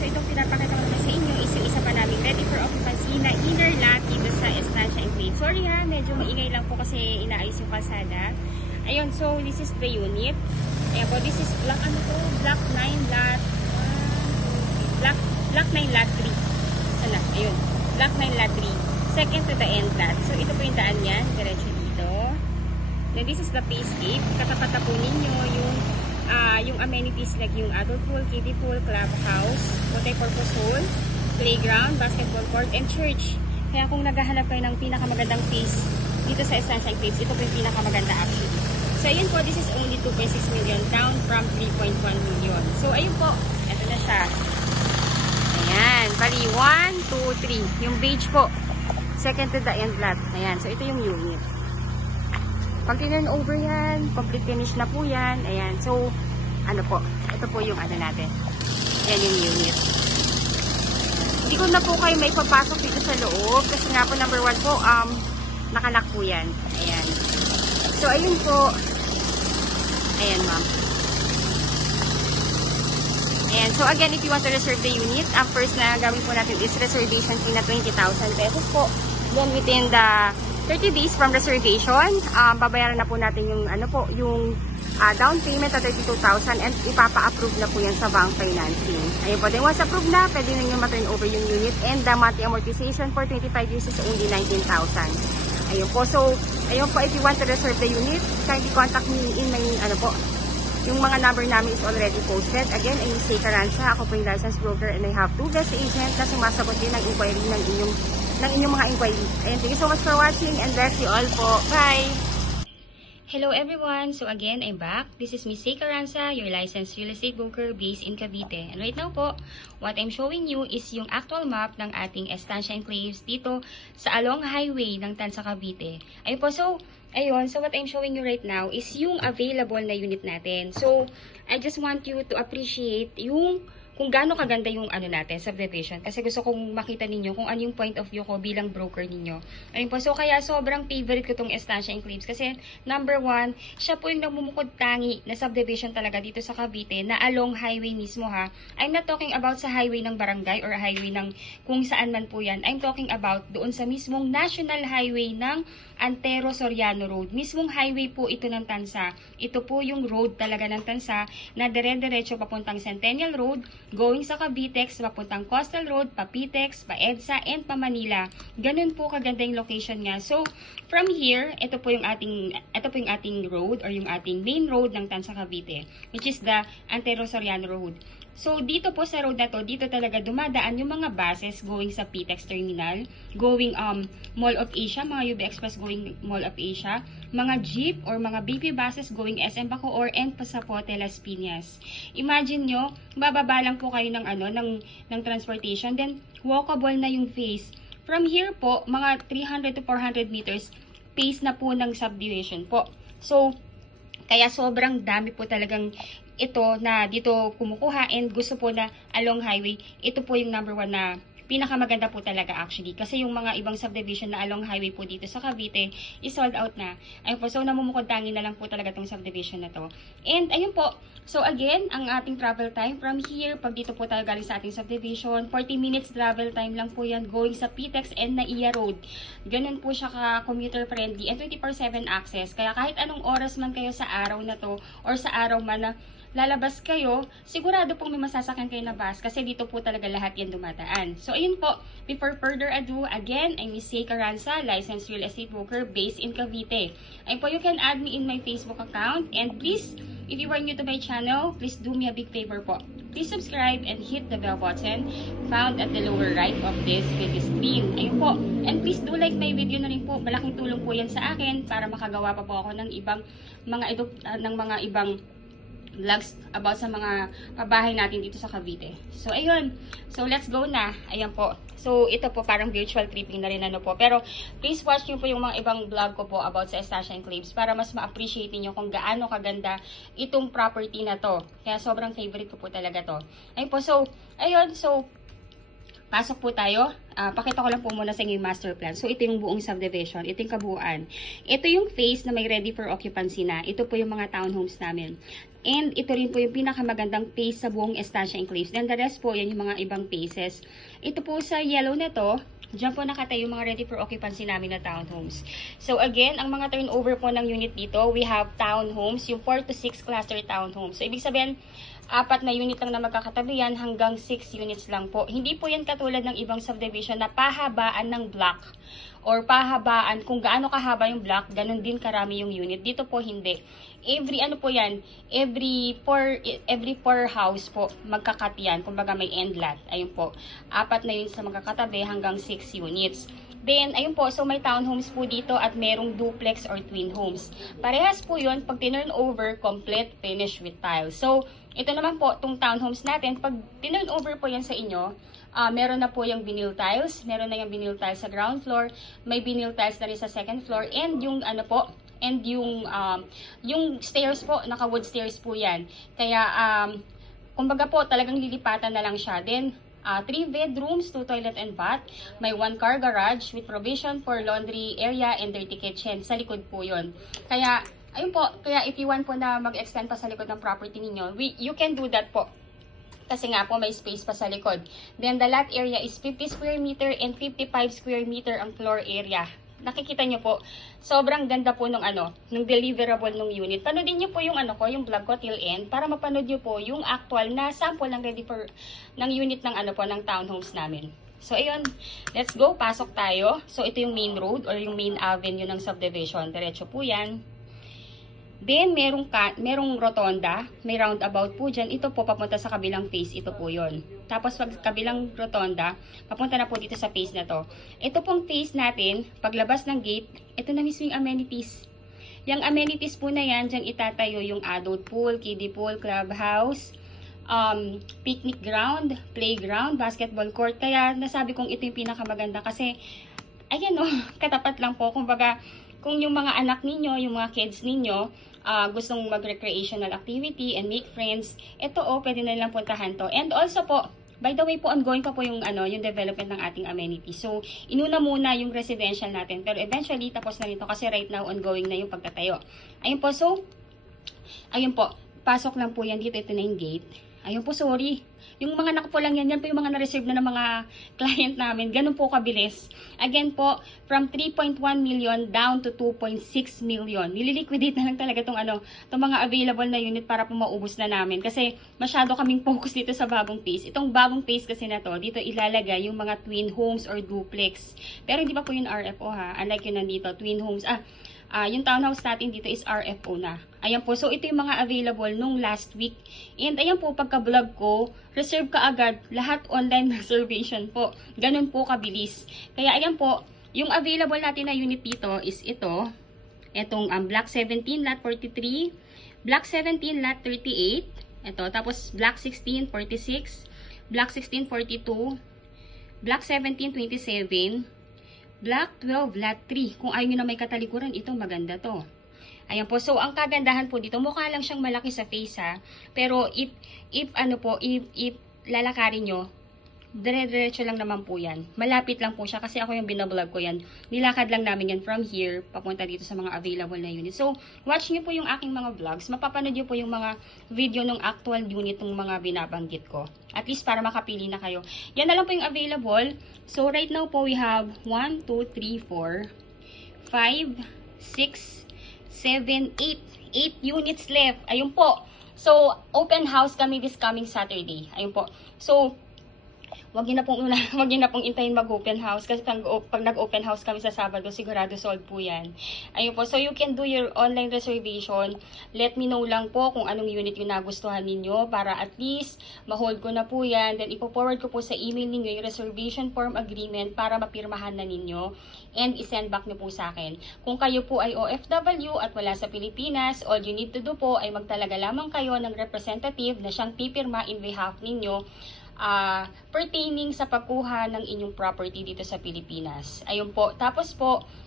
So itong pinapakita ko naman sa inyo is yung isa pa namin ready for occupancy na inner lot dito sa Estancia Enclave. Sorry ha, medyo maingay lang po kasi inaayos yung kalsada. Ayun, so this is the unit. Ayan po, this is block 9 lot block 9 lot 3. Ano, ayun, block 9 lot 3. Second to the end lot. So ito po yung daan niyan, diretso dito. Then this is the phase gate. Katapat po ninyo yung amenities like yung adult pool, kiddie pool, clubhouse, multi-purpose hall, playground, basketball court, and church. Kaya kung naghahanap kayo ng pinakamagandang phase dito sa Estancia Enclave, ito po yung pinakamaganda actually. So ayun po, this is only 2.6 million down from 3.1 million. So ayun po, ito na siya. Ayan, bali 1, 2, 3. Yung beige po, second to the end lot. Ayan, so ito yung unit. Pag tinurn over yan, complete finish na po yan. Ayan, so, ano po, ito po yung ano natin. Ayan yung unit. Hindi ko na po kayo may papasok dito sa loob. Kasi nga po, number 1 po, nakalock po yan. Ayan. So, ayun po. Ayan, ma'am. Ayan, so again, if you want to reserve the unit, ang first na gawin po natin is reservation fee na 20,000 pesos po. Then, within the 30 days from reservation, babayaran na po natin yung ano po, yung down payment na 32,000 and ipapa-approve na po yan sa bank financing. Ayun po, then once approved na, pwede na nyo ma-turn over yung unit and the monthly amortization for 25 years is only 19,000. Ayun po, so ayun po, if you want to reserve the unit, kindly contact me in my ano po, yung mga number namin is already posted. Again, I'm Miss Caranza, ako po yung licensed broker and I have 2 guest agents na sumasagot din ng inquiry ng inyong mga inquiry. And thank you so much for watching and bless you all po. Bye! Hello everyone! So again, I'm back. This is Miss Caranza, your licensed real estate broker based in Cavite. And right now po, what I'm showing you is yung actual map ng ating Estancia Enclaves dito sa along highway ng Tansa, Cavite. Ayun po, so ayun, so what I'm showing you right now is yung available na unit natin. So, I just want you to appreciate yung kung gaano kaganda yung ano natin, subdivision. Kasi gusto kong makita ninyo kung ano yung point of view ko bilang broker ninyo. Ayun po, so kaya sobrang favorite ko tong Estancia Enclaves. Kasi number 1, siya po yung namumukod tangi na subdivision talaga dito sa Cavite na along highway mismo ha. I'm not talking about sa highway ng barangay or highway ng kung saan man po yan. I'm talking about doon sa mismong national highway ng Antero Soriano Road. Mismong highway po ito ng Tansa. Ito po yung road talaga ng Tansa na dire-diretso papuntang Centennial Road, going sa Cavitex, papuntang Coastal Road, Papitex, Pa-EDSA, and Pa-Manila. Ganun po kaganda yung location niya. So, from here, ito po yung ating road or yung ating main road ng Tansa, Cavite, which is the Antero Soriano Road. So, dito po sa road na to, dito talaga dumadaan yung mga buses going sa PTEX Terminal, going Mall of Asia, mga UB Express going Mall of Asia, mga jeep or mga BP buses going SM Bacoor and Pasapote, Las Piñas. Imagine nyo, bababa lang po kayo ng, ng transportation, then walkable na yung phase. From here po, mga 300 to 400 meters, phase na po ng subdivision po. So, kaya sobrang dami po talagang ito na dito kumukuha and gusto po na along highway. Ito po yung number 1 na pinakamaganda po talaga actually. Kasi yung mga ibang subdivision na along highway po dito sa Cavite is sold out na. Ayun po, so namumukod tangi na lang po talaga tong subdivision na to. And ayun po, so again, ang ating travel time from here, pag dito po tayo galing sa ating subdivision, 40 minutes travel time lang po yan going sa PTEX and Naiya Road. Ganun po siya ka-commuter friendly and 24/7 access. Kaya kahit anong oras man kayo sa araw na to or sa araw man na lalabas kayo, sigurado pong may masasakyan kayo na bus kasi dito po talaga lahat yan dumadaan. So, ayun po. Before further ado, again, I'm Miss Caranza, licensed real estate broker based in Cavite. Ayun po, you can add me in my Facebook account and please, if you are new to my channel, please do me a big favor po. Please subscribe and hit the bell button found at the lower right of this video screen. Ayun po. And please do like my video na rin po. Malaking tulong po yan sa akin para makagawa pa po ako ng ibang mga ibang vlogs about sa mga pabahay natin dito sa Cavite. So, ayun. So, let's go na. Ayan po. So, ito po parang virtual tripping na rin ano po. Pero, please watch nyo po yung mga ibang vlog ko po about sa Estancia Enclaves para mas ma-appreciate niyo kung gaano kaganda itong property na to. Kaya, sobrang favorite ko po talaga to. Ayun po. So, ayun. So, pasok po tayo. Pakita ko lang po muna sa inyo yung master plan. So, ito yung buong subdivision. Ito yung kabuuan. Ito yung phase na may ready for occupancy na. Ito po yung mga townhomes namin. And ito rin po yung pinakamagandang phase sa buong Estancia Enclaves. Then the rest po, yan yung mga ibang phases. Ito po sa yellow na to, diyan po nakatayo yung mga ready for occupancy namin na townhomes. So again, ang mga turnover po ng unit dito, we have townhomes, yung 4 to 6 cluster townhomes. So ibig sabihin, 4 na unit lang na magkakatabi yan hanggang 6 units lang po. Hindi po yan katulad ng ibang subdivision na pahabaan ng block or pahabaan kung gaano kahaba yung block, ganun din karami yung unit. Dito po hindi. Every ano po yan, every 4 house po magkakat yan. Kumbaga may end lot. Ayun po. 4 na units na magkakatabi hanggang 6 units. Then, ayun po, so may townhomes po dito at merong duplex or twin homes. Parehas po yun, pag tinurn over, complete, finish with tile. So, ito naman po, itong townhomes natin, pag tinurn over po yan sa inyo, meron na po yung vinyl tiles, meron na yung vinyl tiles sa ground floor, may vinyl tiles na rin sa second floor, and yung ano po, and yung stairs po, naka-wood stairs po yan. Kaya, kumbaga po, talagang lilipatan na lang siya. Then, 3 bedrooms, 2 toilet and bath. May 1 car garage with provision for laundry area and dirty kitchen. Sa likod po yun. Kaya, ayun po, kaya if you want po na mag-extend pa sa likod ng property ninyo, you can do that po. Kasi nga po, may space pa sa likod. Then, the lot area is 50 square meter and 55 square meter ang floor area. Nakikita nyo po, sobrang ganda po nung deliverable nung unit. Panoodin nyo po yung yung vlog ko till end para mapanood nyo po yung actual na sample ng ready for ng unit ng ng townhomes namin. So ayun, let's go, pasok tayo. So ito yung main road or yung main avenue ng subdivision. Diretso po 'yan. Then merong rotonda, may roundabout po dyan. Ito po papunta sa kabilang phase, ito po 'yon. Tapos pag kabilang rotonda, papunta na po dito sa phase na to. Ito pong phase natin, paglabas ng gate, ito na mismo yung amenities. Yung amenities po na yan, dyan itatayo yung adult pool, kiddie pool, clubhouse, picnic ground, playground, basketball court. Kaya nasabi kong ito yung pinakamaganda kasi, ayan o, katapat lang po. Kumbaga, kung yung mga anak ninyo, yung mga kids ninyo, gustong mag-recreational activity and make friends, ito pwede na nilang puntahan to. And also po, by the way po, ongoing pa po yung development ng ating amenities. So, inuna muna yung residential natin. Pero eventually, tapos na nito kasi right now, ongoing na yung pagtatayo. Ayun po, so, ayun po, pasok lang po yan dito. Ito na yung gate. Ayun po, sorry. Yung mga nakapulang yan po yung mga na-reserve na ng mga client namin. Ganun po kabilis. Again po, from 3.1 million down to 2.6 million. Nililiquidate na lang talaga itong mga available na unit para po maubos na namin. Kasi masyado kaming focus dito sa bagong phase. Itong bagong phase kasi na to, dito ilalagay yung mga twin homes or duplex. Pero hindi pa po yung RFO ha. Unlike yun nandito, twin homes. Yung townhouse natin dito is RFO na. Ayan po. So, ito yung mga available nung last week. And ayan po, pagka-vlog ko, reserve ka agad. Lahat online reservation po. Ganun po kabilis. Kaya ayan po, yung available natin na unit dito is ito. Itong Block 17, Lot 43. Block 17, Lot 38. Ito. Tapos, Block 16, 46. Block 16, 42. Block 17, 27. Block 12, Lot 3. Kung ayaw nyo na may katalikuran, ito maganda to. Ayan po. So, ang kagandahan po dito, mukha lang siyang malaki sa face ha. Pero, if lalakarin nyo, dire-diretso lang naman po yan. Malapit lang po siya kasi ako yung binablog ko yan. Nilakad lang namin yan from here, papunta dito sa mga available na unit. So, watch nyo po yung aking mga vlogs. Mapapanood nyo po yung mga video ng actual unit ng mga binabanggit ko. At least para makapili na kayo. Yan na lang po yung available. So, right now po we have 1, 2, 3, 4, 5, 6, 7, 8. 8 units left. Ayun po. So, open house kami this coming Saturday. Ayun po. So, wag niyo na pong intayin mag-open house kasi pag nag-open house kami sa Sabado, sigurado sold po yan. Ayun po, so you can do your online reservation. Let me know lang po kung anong unit yung nagustuhan ninyo para at least ma-hold ko na po yan. Then ipo-forward ko po sa email ninyo yung reservation form agreement para mapirmahan na ninyo and isend back nyo po sa akin. Kung kayo po ay OFW at wala sa Pilipinas, all you need to do po ay magtalaga lamang kayo ng representative na siyang pipirma in behalf ninyo pertaining sa pagkuha ng inyong property dito sa Pilipinas. Ayun po. Tapos po,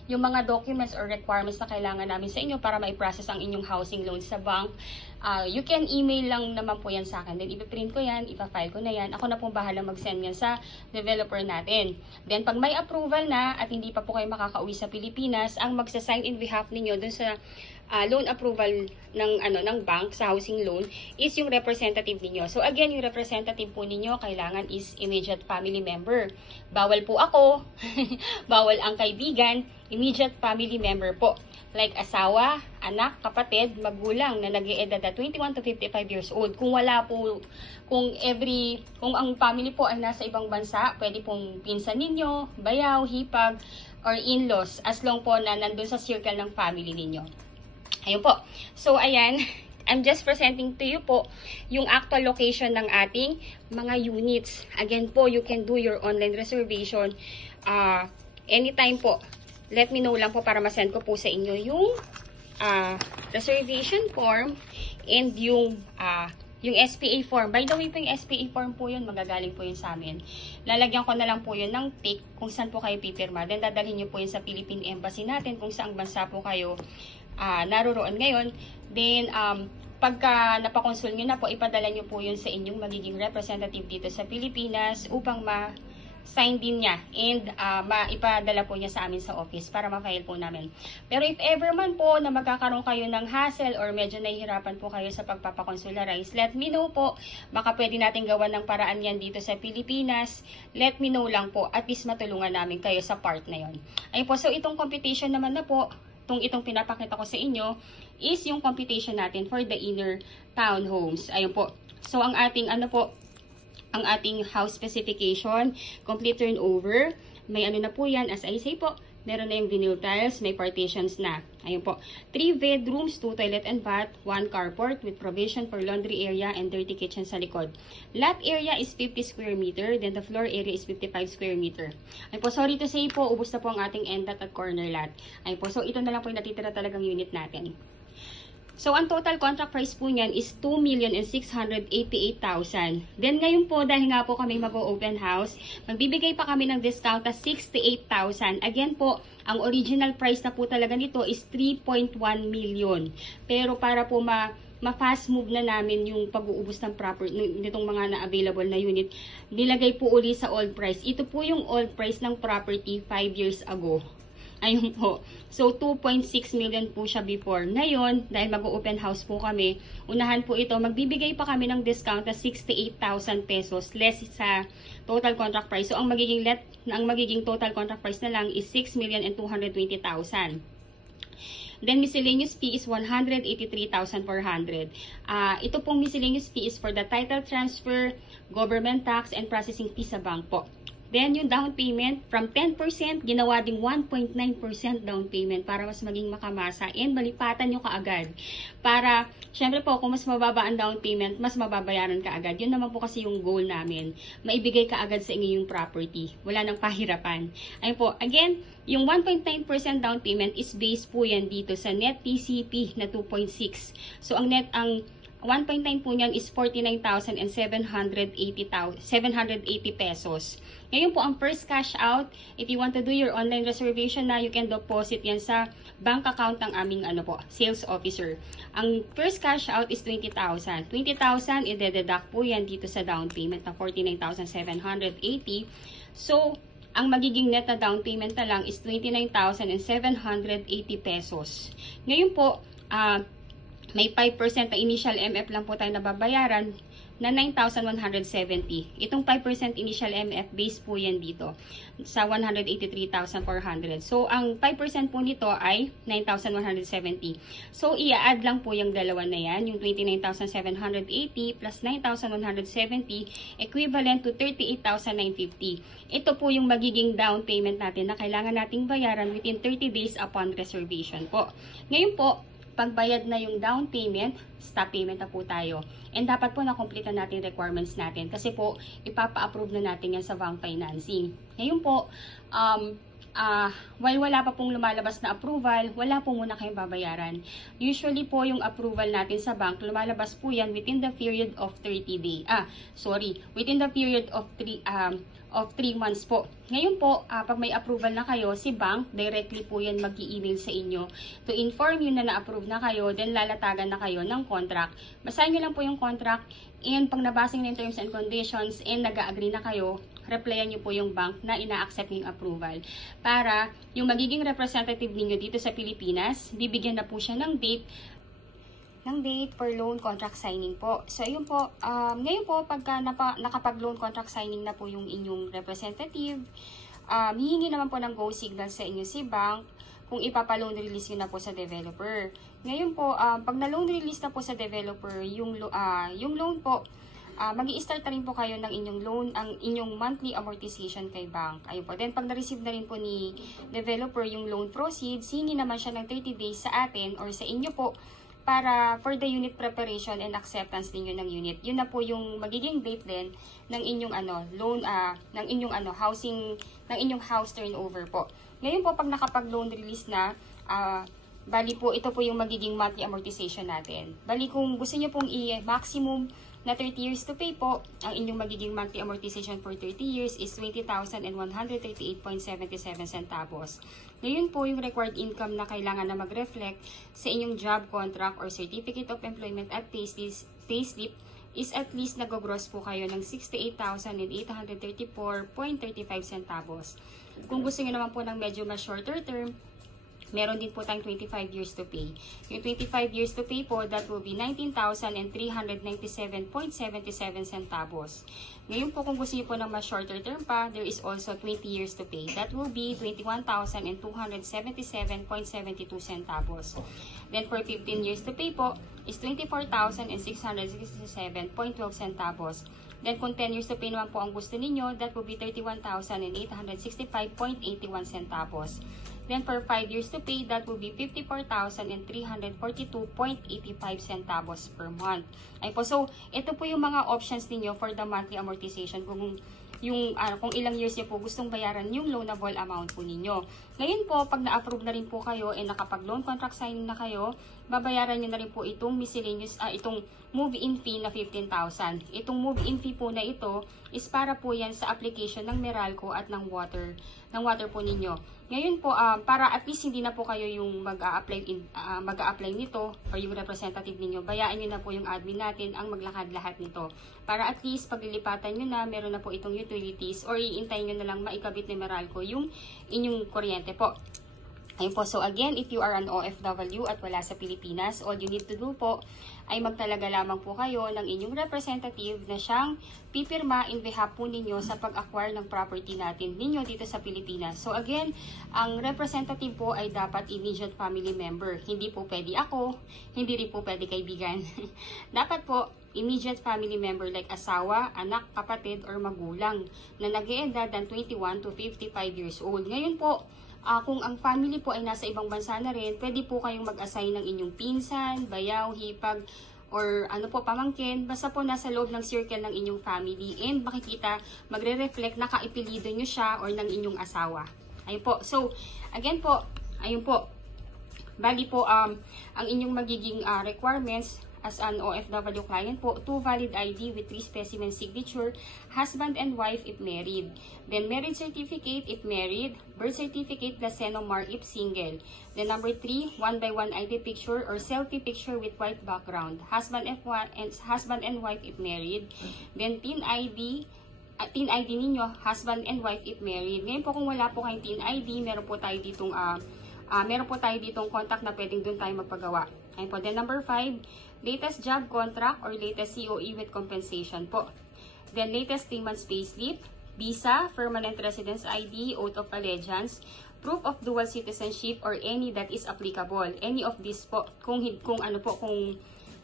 yung mga documents or requirements na kailangan namin sa inyo para ma-process ang inyong housing loan sa bank, you can email lang naman po yan sa akin. Then, ipiprint ko yan, ipafile ko na yan. Ako na pong bahala mag-send yan sa developer natin. Then, pag may approval na at hindi pa po kayo makakauwi sa Pilipinas, ang magsasign in behalf ninyo dun sa loan approval ng bank sa housing loan is yung representative ninyo. So, again, yung representative po ninyo kailangan is immediate family member. Bawal po ako, bawal ang kaibigan, immediate family member po. Like asawa, anak, kapatid, magulang na nag-e-edad na 21 to 55 years old. Kung wala po, kung ang family po ay nasa ibang bansa, pwede pong pinsan ninyo, bayaw, hipag, or in-laws, as long po na nandun sa circle ng family ninyo. Ayun po. So, ayan, I'm just presenting to you po yung actual location ng ating mga units. Again po, you can do your online reservation anytime po. Let me know lang po para masend ko po sa inyo yung reservation form and yung SPA form. By the way po, yung SPA form po yun, magagaling po yun sa amin. Lalagyan ko na lang po yun ng tick kung saan po kayo pipirma. Then dadalhin nyo po yun sa Philippine Embassy natin kung saang bansa po kayo naroon ngayon. Then, pagka napakonsul nyo na po, ipadala nyo po yun sa inyong magiging representative dito sa Pilipinas upang ma-sign din niya and maipadala po niya sa amin sa office para ma-file po namin. Pero if ever man po na magkakaroon kayo ng hassle or medyo nahihirapan po kayo sa pagpapakonsularize, let me know po. Baka pwede natin gawan ng paraan yan dito sa Pilipinas. Let me know lang po. At least matulungan namin kayo sa part na yon. Ayun po, so itong computation naman na po, itong pinapakita ko sa inyo is yung computation natin for the inner townhomes. Ayun po. So, ang ating house specification, complete turnover, may na po yan, as I say po, meron na yung vinyl tiles, may partitions na. Ayun po. 3 bedrooms, 2 toilet and bath, 1 carport with provision for laundry area and dirty kitchen sa likod. Lot area is 50 square meter, then the floor area is 55 square meter. Ayun po, sorry to say po, ubos na po ang ating end lot at corner lot. Ayun po, so ito na lang po yung natitira talagang unit natin. So, ang total contract price po niyan is 2,688,000. Then, ngayon po, dahil nga po kami mag-open house, magbibigay pa kami ng discount na 68,000. Again po, ang original price na po talaga nito is 3.1 million. Pero para po ma-fast move na namin yung pag-uubos ng nitong mga na-available na unit, nilagay po uli sa old price. Ito po yung old price ng property 5 years ago. Ayun po. So, 2.6 million po siya before. Ngayon, dahil mag-open house po kami, unahan po ito, magbibigay pa kami ng discount na 68,000 pesos less sa total contract price. So, ang magiging total contract price na lang is 6,220,000. Then, miscellaneous fee is 183,400. Ito pong miscellaneous fee is for the title transfer, government tax, and processing fee sa bank po. Then, yung down payment, from 10%, ginawa ding 1.9% down payment para mas maging makamasa and malipatan nyo kaagad. Para, syempre po, kung mas mababa ang down payment, mas mababayaran ka agad. Yun naman po kasi yung goal namin. Maibigay ka agad sa inyo yung property. Wala nang pahirapan. Ayun po, again, yung 1.9% down payment is based po yan dito sa net TCP na 2.6. So, ang 1.9 po niyan is 49,780 pesos. Ngayon po, ang first cash out, if you want to do your online reservation na, you can deposit yan sa bank account ng aming sales officer. Ang first cash out is 20,000. 20,000, i-deduct po yan dito sa down payment na 49,780. So, ang magiging net na down payment na lang is 29,780 pesos. Ngayon po, may 5% na initial MF lang po tayo nababayaran na 9,170. Itong 5% initial MF base po yan dito sa 183,400. So, ang 5% po nito ay 9,170. So, i-add lang po yung dalawa na yan, yung 29,780 plus 9,170 equivalent to 38,950. Ito po yung magiging down payment natin na kailangan nating bayaran within 30 days upon reservation po. Ngayon po, pagbayad na yung down payment, stop payment na po tayo. And dapat po na-complete na natin requirements natin kasi po, ipapa-approve na natin yan sa bank financing. Ngayon po, while wala pa pong lumalabas na approval, wala po muna kayong babayaran. Usually po yung approval natin sa bank, lumalabas po yan within the period of 30 days. Within the period of 3 months po. Ngayon po, pag may approval na kayo, si bank, directly po yan mag-i-email sa inyo to inform you na na-approve na kayo, then lalatagan na kayo ng contract. Basahin nyo lang po yung contract, and pag nabasa nyo yung terms and conditions, and nag-agree na kayo, replyan nyo po yung bank na ina-accept yung approval. Para yung magiging representative ninyo dito sa Pilipinas, bibigyan na po siya ng date for loan contract signing po. So, ayun po, ngayon po, pagka nakapag-loan contract signing na po yung inyong representative, hihingi naman po ng go signal sa inyo si bank kung ipapa-loan release yun na po sa developer. Ngayon po, pag na-loan release na po sa developer, yung loan po, mag-i-start na rin po kayo ng inyong loan, ang inyong monthly amortization kay bank. Ayun po. Then, pag na-receive na rin po ni developer yung loan proceeds, hingi naman siya ng 30 days sa atin or sa inyo po para for the unit preparation and acceptance ninyo ng unit. Yun na po yung magiging date din ng inyong loan, ng inyong house turnover po. Ngayon po, pag nakapag-loan release na, bali po, ito po yung magiging monthly amortization natin. Bali, kung gusto nyo pong i-maximum na 30 years to pay po, ang inyong magiging monthly amortization for 30 years is 20,138.77 centavos. Ngayon po, yung required income na kailangan na mag-reflect sa inyong job contract or certificate of employment at payslip is at least nag-gross po kayo ng 68,834.35 centavos. Kung gusto nyo naman po ng medyo mas shorter term, meron din po tayong 25 years to pay. Yung 25 years to pay po, that will be 19,397.77 centavos. Ngayon po, kung gusto niyo po ng mas shorter term pa, there is also 20 years to pay. That will be 21,277.72 centavos. Then for 15 years to pay po, is 24,667.12 centavos. Then kung 10 years to pay naman po ang gusto ninyo, that will be 31,865.81 centavos. Then for 5 years to pay, that will be 54,342.85 centavos per month. Ay po, so ito po yung mga options niyo for the monthly amortization kung ilang years niyo po gustong bayaran yung loanable amount po ninyo. Ngayon po, pag na-approve na rin po kayo and nakapag-loan contract signing na kayo, babayaran niyo na rin po itong miscellaneous, itong move-in fee na 15,000. Itong move-in fee po na ito is para po yan sa application ng Meralco at ng water po ninyo. Ngayon po, para at least hindi na po kayo yung mag-a-apply nito or yung representative ninyo, bayaan nyo na po yung admin natin ang maglakad lahat nito. Para at least paglilipatan nyo na, meron na po itong utilities or iintayin nyo na lang maikabit ni Meralco yung inyong kuryente po. Ayun po, so again, if you are an OFW at wala sa Pilipinas, all you need to do po ay magtalaga lamang po kayo ng inyong representative na siyang pipirma in behalf po ninyo sa pag-acquire ng property natin ninyo dito sa Pilipinas. So again, ang representative po ay dapat immediate family member. Hindi po pwede ako, hindi rin po pwede kaibigan. Dapat po immediate family member like asawa, anak, kapatid, or magulang na nag-eedad ng 21 to 55 years old. Ngayon po, kung ang family po ay nasa ibang bansa na rin, pwede po kayong mag-assign ng inyong pinsan, bayaw, hipag, or pamangkin. Basta po nasa loob ng circle ng inyong family and makikita, magre-reflect na kaipilido nyo siya or ng inyong asawa. Ayun po. So, again po, ayun po. Bali po, ang inyong magiging requirements as an OFW client po, 2 valid ID with 3 specimen signature, husband and wife if married. Then marriage certificate if married, birth certificate plus Senomar if single. Then number 3, 1x1 ID picture or selfie picture with white background, husband and wife if married. Then TIN ID ninyo, husband and wife if married. Ngayon po kung wala po kayong TIN ID, meron po tayo ditong contact na pwedeng doon tayo magpagawa. Ayun po. Then number 5, latest job contract or latest COE with compensation po. Then latest 3 months payslip, visa, permanent residence ID, oath of allegiance, proof of dual citizenship or any that is applicable. Any of this po. Kung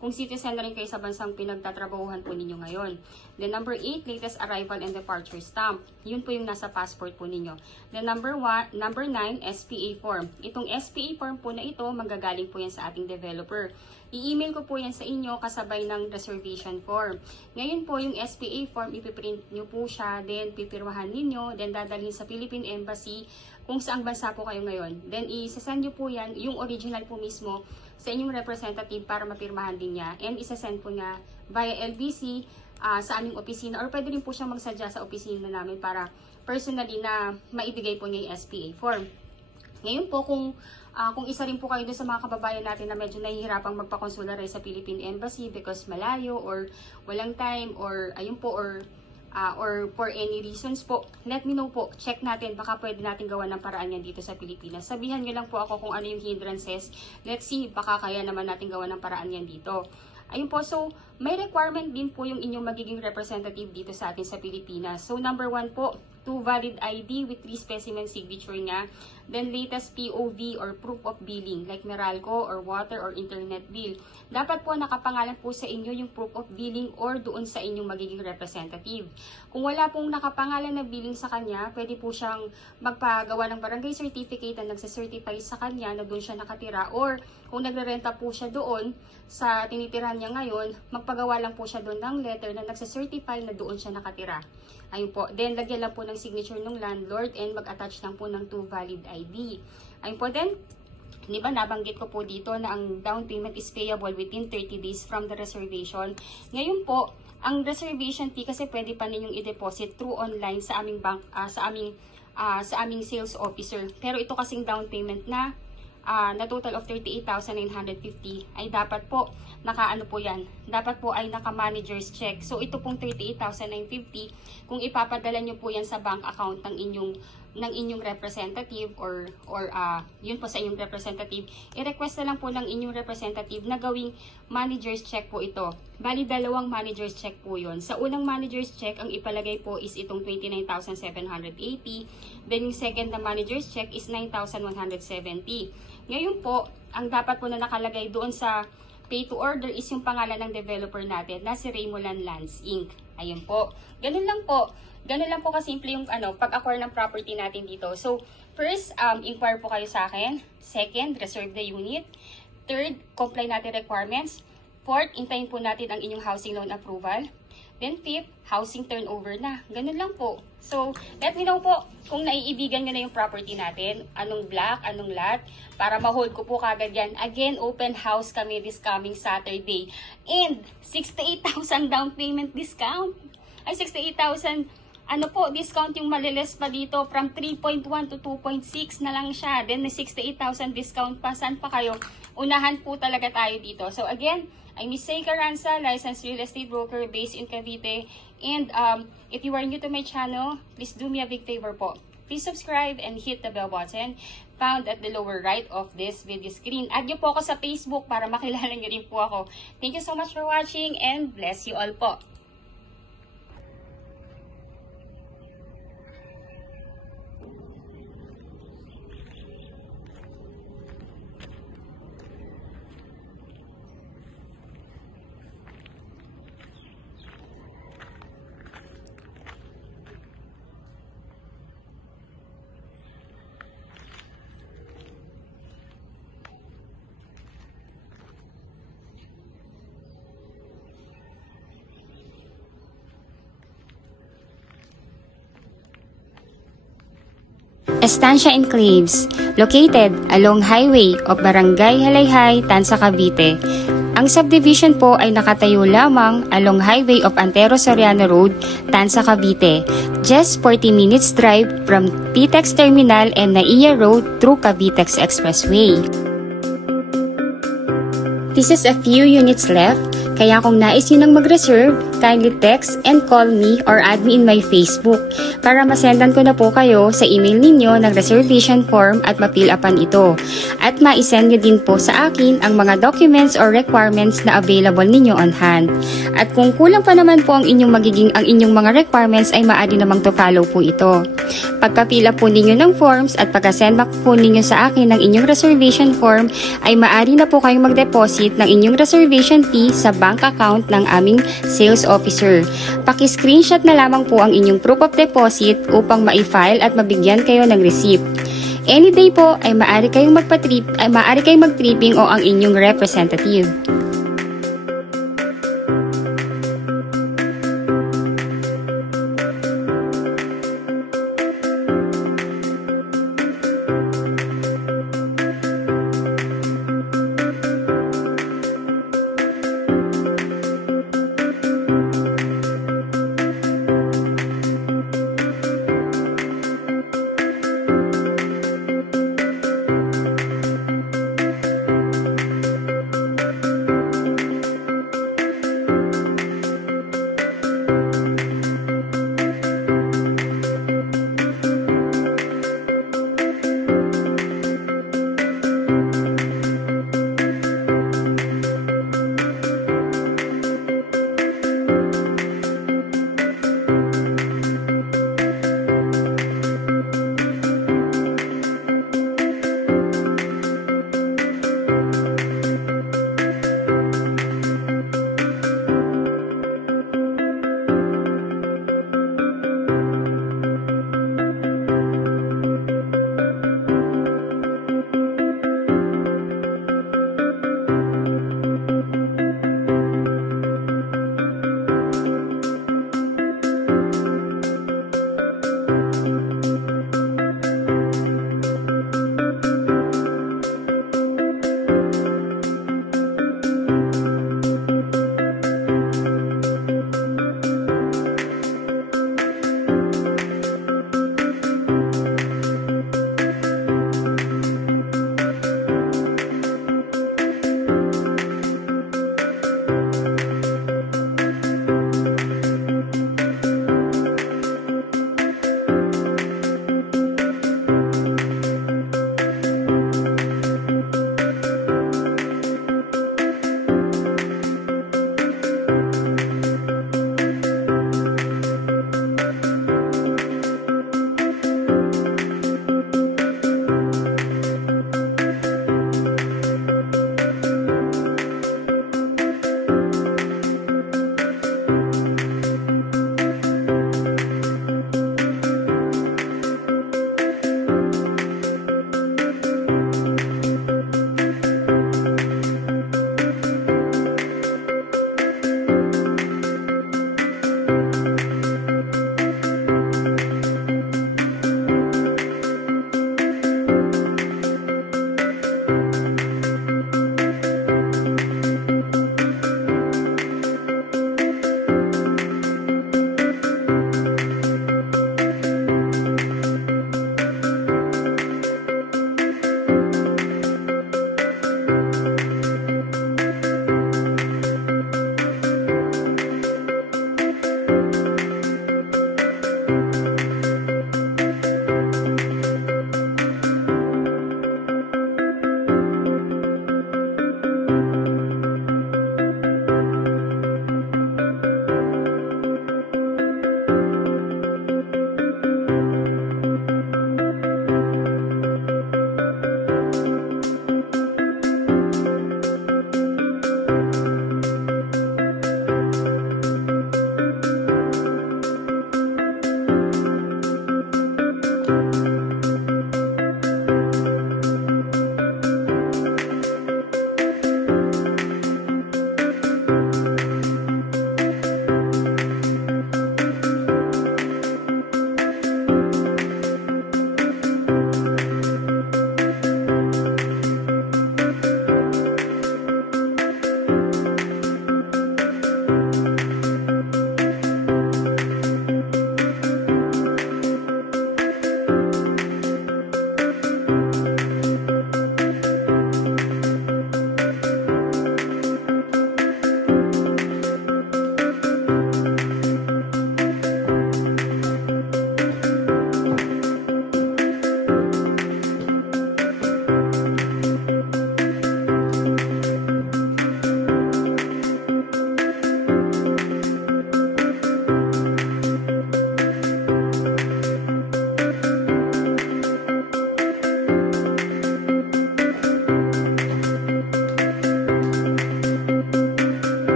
kung citizen na rin kayo sa bansang pinagtatrabahuhan po ninyo ngayon. Then number 8, latest arrival and departure stamp. Yun po yung nasa passport po ninyo. Then number 9, SPA form. Itong SPA form po na ito, manggagaling po yan sa ating developer. I-email ko po yan sa inyo kasabay ng reservation form. Ngayon po yung SPA form, ipiprint nyo po siya, then pipirmahan ninyo, then dadalhin sa Philippine Embassy kung saang bansa po kayo ngayon. Then isasend nyo po yan, yung original po mismo, sa inyong representative para mapirmahan din niya. And isasend po niya via LBC sa aming opisina, or pwede rin po siyang magsadya sa opisina namin para personally na maibigay po niya yung SPA form. Ngayon po, kung isa rin po kayo doon sa mga kababayan natin na medyo nahihirapang magpa-consularize sa Philippine Embassy because malayo or walang time or ayun po or for any reasons po, let me know po. Check natin, baka pwede natin gawa ng paraan yan dito sa Pilipinas. Sabihan nyo lang po ako kung ano yung hindrances. Let's see, baka kaya naman natin gawa ng paraan yan dito. Ayun po, so may requirement din po yung inyong magiging representative dito sa atin sa Pilipinas. So number 1 po, 2 valid ID with 3 specimen signature nga. Then latest POV or proof of billing like Meralco or water or internet bill. Dapat po nakapangalan po sa inyo yung proof of billing or doon sa inyong magiging representative. Kung wala pong nakapangalan na billing sa kanya, pwede po siyang magpagawa ng barangay certificate na nagsacertify sa kanya na doon siya nakatira, or kung nagre-renta po siya doon sa tinitirahan niya ngayon, magpagawa lang po siya doon ng letter na nagsacertify na doon siya nakatira. Ayun po. Then, lagyan lang po ng signature ng landlord and mag-attach lang po ng 2 valid ID. Ayun po. Then, di ba nabanggit ko po dito na ang down payment is payable within 30 days from the reservation. Ngayon po, ang reservation fee kasi pwede pa ninyong i-deposit through online sa aming bank, sa aming sales officer. Pero ito kasing down payment na total of 38,950 ay dapat po naka-ano po yan, dapat po ay naka-manager's check. So ito pong 38,950, kung ipapadala nyo po yan sa bank account ng inyong representative or yun po sa inyong representative, i-request na lang po ng inyong representative na gawing manager's check po ito. Bali, 2 manager's check po yun. Sa unang manager's check, ang ipalagay po is itong 29,780. Then yung second na manager's check is 9,170. Ngayon po, ang dapat po na nakalagay doon sa pay to order is yung pangalan ng developer natin na si Raymoland Lands Inc. Ayun po. Ganun lang po. Ganun lang po kasimple yung pag-acquire ng property natin dito. So, first, inquire po kayo sa akin. Second, reserve the unit. Third, comply natin requirements. Fourth, intayin po natin ang inyong housing loan approval. Then fifth, housing turnover na. Ganun lang po. So, let me know po kung naiibigan nyo na yung property natin. Anong block, anong lot. Para ma-hold ko po kagad yan. Again, open house kami this coming Saturday. And 68,000 down payment discount. Ay, 68,000 discount yung maliles pa dito. From 3.1 to 2.6 na lang siya. Then may 68,000 discount pa. Saan pa kayo? Unahan po talaga tayo dito. So again, I'm Miss Say Carranza, licensed real estate broker based in Cavite. And if you are new to my channel, please do me a big favor po. Please subscribe and hit the bell button found at the lower right of this video screen. Add nyo po ako sa Facebook para makilala nyo rin po ako. Thank you so much for watching and bless you all po. Estancia Enclaves, located along highway of Barangay Halayhay, Tanza, Cavite. Ang subdivision po ay nakatayo lamang along highway of Antero Soriano Road, Tanza, Cavite. Just 40 minutes drive from PTEX Terminal and Naiya Road through Cavitex Expressway. This is a few units left, kaya kung nais nyo nang mag-reserve, kindly text and call me or add me in my Facebook para masendan ko na po kayo sa email ninyo ng reservation form at ma-fill upan ito. At ma-send nyo din po sa akin ang mga documents or requirements na available ninyo on hand. At kung kulang pa naman po ang inyong mga requirements ay maaari namang to follow po ito. Pagka-fill up po ninyo ng forms at pagka-send back po ninyo sa akin ng inyong reservation form ay maaari na po kayong mag-deposit ng inyong reservation fee sa bank account ng aming sales officer. Paki-screenshot na lamang po ang inyong proof of deposit upang ma-file at mabigyan kayo ng receipt. Any day po ay maaari kayong mag-tripping o ang inyong representative.